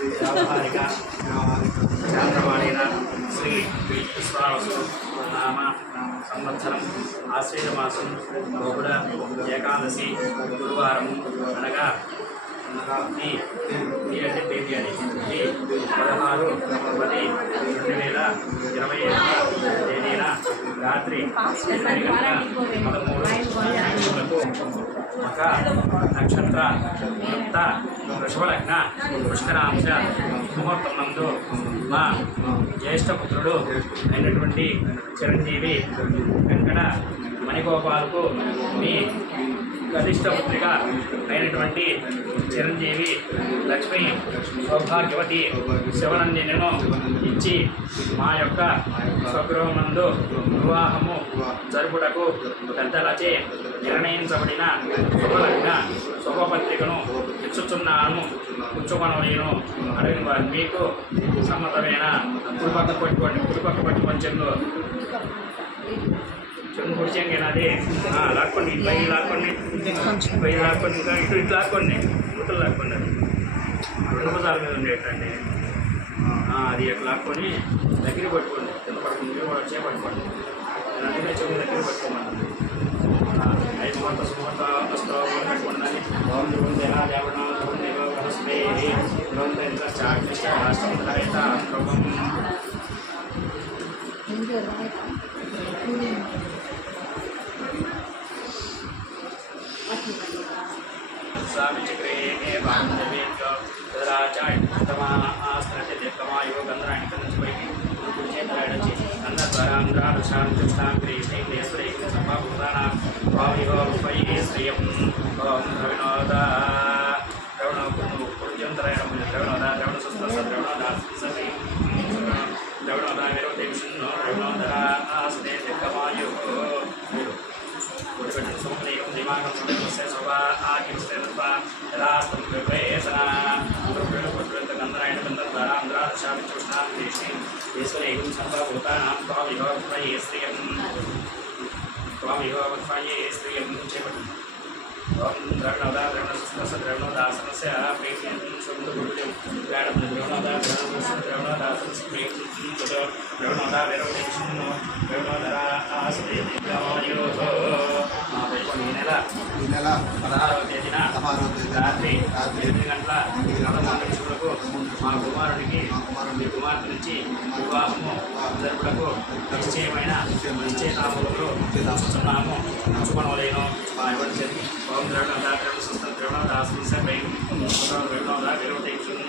వ్యావహారిక చాంద్రవాణిన శ్రీ విశ్వావసు నామ సంవత్సరం ఆశ్వేజ మాసం బహుళ ఏకాదశి గురువారం అనగా ఈ అంటే తేదీ అని ఈ 16/10/2025 తేదీన రాత్రి 8:13 మక నక్షత్ర వృత్త వృషభలగ్న పుష్కరాంశ ముహూర్తం నందు మా జ్యేష్ఠపుత్రుడు అయినటువంటి చిరంజీవి వెంకట మణిగోపాలకు మీ కనిష్ట పుత్రిక అయినటువంటి చిరంజీవి లక్ష్మి సౌభాగ్యవతి శివనందినిను ఇచ్చి మా యొక్క స్వగృహమందు వివాహము జరుపుటకు పెద్దలచే నిర్ణయించబడిన శుభలగ్న శుభపత్రికను ఇచ్చుచున్నాను పుచ్చుకొనలేను అడిగిన వారు మీకు సమ్మతమైన కుడిపక్క పట్టుకొని చెందు పొడిచండి అదే లాక్కోండి పై లాక్కోండి ఇంకా ఇటు లాక్కోండి ముక్కలు లాక్కోండి అది 2 పదాల మీద ఉండేటండి అది ఎట్లా లాక్కొని దగ్గర పట్టుకోండి కింద పట్టుకోండి మీరు కూడా వచ్చే పట్టుకోండి అందుకే చెవి దగ్గర పట్టుకోమంటుంది 5 మొత్తం సుమత వస్త్రం పెట్టుకుంటుందని బాగుంటుంది ఎలా దేవడం వస్తే చాట్ రాష్ట్రం ధరైత ప్రభం स्वामिचक्रे बांधवेभ्यो तदराचाय तमास्त्रते देवमायो गंधराणि कनचवैः कुरुचेन्द्राणचि अन्नद्वारान्द्रादशां चष्टां क्रीष्णीं देश्वरैः सम्पाभूतानां भाविव रूपैः श्रियं ओं द्रविणोदा द्रविणोपुरुजन्तरायण द्रविणोदा द्रविणसुस्तस्य द्रविणोदा सति द्रविणोदा विरोधेक्षुन्नो द्रविणोदरा आस्ते देवमायो सुमनेकं दिमागं सुमनस्य सभा आकिंस्तेनत्वा यदास्तं विवेसना गन्धरायण गन्धर्वारान्द्रादशां चुष्णां देशीं ईश्वरेकं सर्वभूतानां त्वामिव वक्त्वाये स्त्रियं चेपति ओं द्रविणोदा द्रविणसुस्तस्य द्रविणोदासनस्य प्रेक्ष्यं शुद्धगुरुजं द्रविणोदा द्रविणोदासनस्य प्रेक्ष्यं द्रविणोदा विरोधेक्षुन्नो द्रविणोदरा आसते दिव्यायोः ఈ నెల 16వ తేదీన రాత్రి 8 గంటల 13 నిమిషాలకు మా కుమారుడికి మీ కుమార్తె నుంచి వివాహము జరుపుటకు నిశ్చయమైన నిశ్చయితాములు చూస్తున్నాము ఉంచుకొనలేను మా ఎవరి చేతి ఓం ద్రవిణోదా ద్రవిణ సుస్థ ద్రవిణోదాసనస్య ద్రవిణోదా విరోధేక్షున్ను